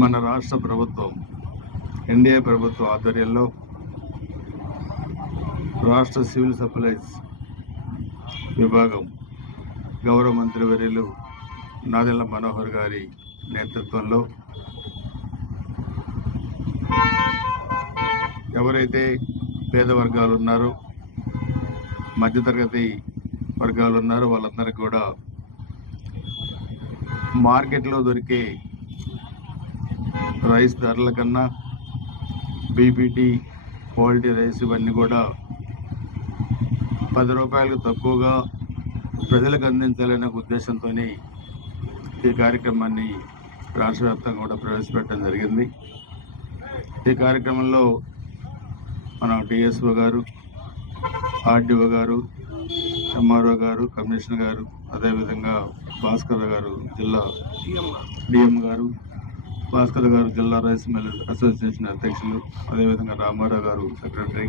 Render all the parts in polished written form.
మన రాష్ట్ర ప్రభుత్వం ఎన్డీఏ ప్రభుత్వ ఆధ్వర్యంలో రాష్ట్ర సివిల్ సప్లైస్ విభాగం గౌరవ మంత్రివర్యులు నాదెళ్ల మనోహర్ గారి నేతృత్వంలో ఎవరైతే పేద వర్గాలు ఉన్నారో, మధ్యతరగతి వర్గాలు ఉన్నారో వాళ్ళందరికీ కూడా మార్కెట్లో దొరికే రైస్ ధరల కన్నా బీపీటీ క్వాలిటీ రైస్ ఇవన్నీ కూడా 10 రూపాయలకు తక్కువగా ప్రజలకు అందించాలనే ఉద్దేశంతో ఈ కార్యక్రమాన్ని రాష్ట్ర వ్యాప్తంగా కూడా ప్రవేశపెట్టడం జరిగింది. ఈ కార్యక్రమంలో మన డిఎస్ఓ గారు, ఆర్డీఓ గారు, ఎంఆర్ఓ గారు, కమిషనర్ గారు, అదేవిధంగా భాస్కర్ గారు జిల్లా డిఎం గారు, భాస్కర్ గారు జిల్లా రైస్ మిల్లర్స్ అసోసియేషన్ అధ్యక్షులు, అదేవిధంగా రామారావు గారు సెక్రటరీ,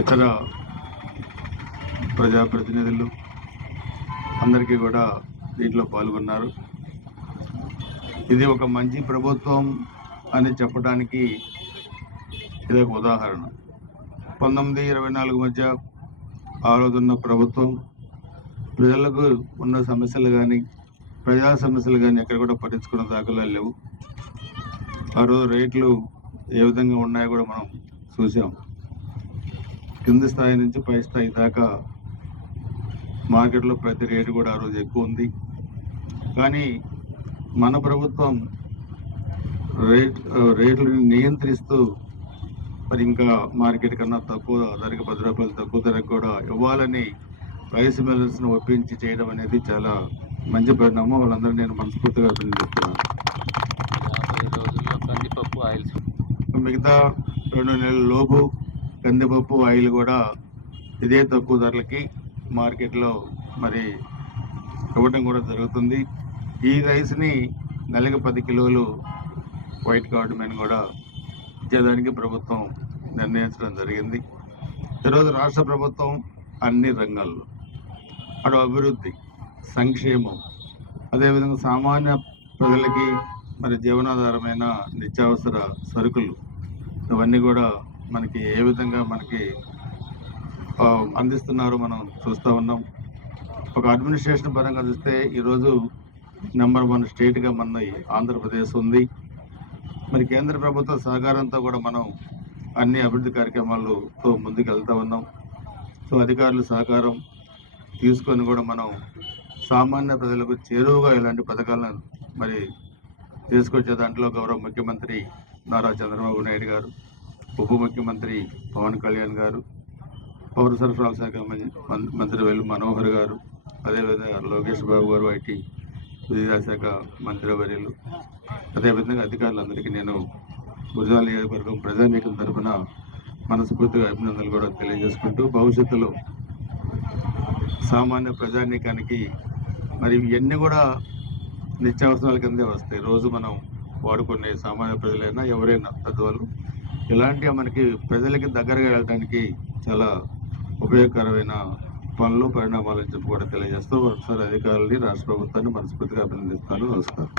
ఇతర ప్రజాప్రతినిధులు అందరికీ కూడా దీంట్లో పాల్గొన్నారు. ఇది ఒక మంచి ప్రభుత్వం అని చెప్పడానికి ఇది ఒక ఉదాహరణ. 1924 మధ్య ఆ రోజున్న ప్రభుత్వం ప్రజలకు ఉన్న సమస్యలు కానీ, ప్రజా సమస్యలు కానీ ఎక్కడ కూడా పట్టించుకున్న దాఖలాలు లేవు. ఆ రోజు రేట్లు ఏ విధంగా ఉన్నాయో కూడా మనం చూసాం. కింది స్థాయి నుంచి పై స్థాయి దాకా మార్కెట్లో ప్రతి రేటు కూడా ఆ రోజు ఎక్కువ ఉంది. కానీ మన ప్రభుత్వం రేట్లను నియంత్రిస్తూ మరి ఇంకా మార్కెట్ కన్నా తక్కువ ధరకు 10 రూపాయలు తక్కువ ధరకు కూడా ఇవ్వాలని రైస్ మిల్లర్స్ను ఒప్పించి చేయడం అనేది చాలా మంచి పరిణామం. వాళ్ళందరూ నేను మనస్ఫూర్తిగా అభినందిస్తున్నాను. మిగతా 2 నెలల లోపు కందిపప్పు ఆయిల్ కూడా ఇదే తక్కువ ధరలకి మార్కెట్లో మరి ఇవ్వడం కూడా జరుగుతుంది. ఈ రైస్ని నెలకు 10 కిలోలు వైట్ కార్డు మీద కూడా ఇచ్చేదానికి ప్రభుత్వం నిర్ణయించడం జరిగింది. ఈరోజు రాష్ట్ర ప్రభుత్వం అన్ని రంగాల్లో అటు అభివృద్ధి, సంక్షేమం, అదేవిధంగా సామాన్య ప్రజలకి మరి జీవనాధారమైన నిత్యావసర సరుకులు ఇవన్నీ కూడా మనకి ఏ విధంగా మనకి అందిస్తున్నారో మనం చూస్తూ ఉన్నాం. ఒక అడ్మినిస్ట్రేషన్ పరంగా చూస్తే ఈరోజు నెంబర్ 1 స్టేట్గా మన ఆంధ్రప్రదేశ్ ఉంది. మరి కేంద్ర ప్రభుత్వ సహకారంతో కూడా మనం అన్ని అభివృద్ధి కార్యక్రమాలతో ముందుకు వెళ్తూ ఉన్నాం. సో అధికారుల సహకారం తీసుకొని కూడా మనం సామాన్య ప్రజలకు చేరువుగా ఇలాంటి పథకాలను మరి తీసుకొచ్చే దాంట్లో గౌరవ ముఖ్యమంత్రి నారా చంద్రబాబు నాయుడు గారు, ఉప ముఖ్యమంత్రి పవన్ కళ్యాణ్ గారు, పౌర సరఫరాల శాఖ మంత్రి వెల్లు మనోహర్ గారు, అదేవిధంగా లోకేష్ బాబు గారు, ఐటీ విద్యాశాఖ మంత్రివర్యులు, అదేవిధంగా అధికారులందరికీ నేను గురజాల నియోజకవర్గం ప్రజానీకం తరఫున మనస్ఫూర్తిగా అభినందనలు కూడా తెలియజేసుకుంటూ భవిష్యత్తులో సామాన్య ప్రజానీకానికి మరి ఇవన్నీ కూడా నిత్యావసరాల కిందే వస్తాయి. రోజు మనం వాడుకునే సామాన్య ప్రజలైనా ఎవరైనా పెద్దవాళ్ళు ఇలాంటివి మనకి ప్రజలకి దగ్గరగా వెళ్ళడానికి చాలా ఉపయోగకరమైన పనులు, పరిణామాలని చెప్పి కూడా తెలియజేస్తూ ఒకసారి అధికారులని, రాష్ట్ర ప్రభుత్వాన్ని మనస్ఫూర్తిగా అభినందిస్తాను. నమస్కారం.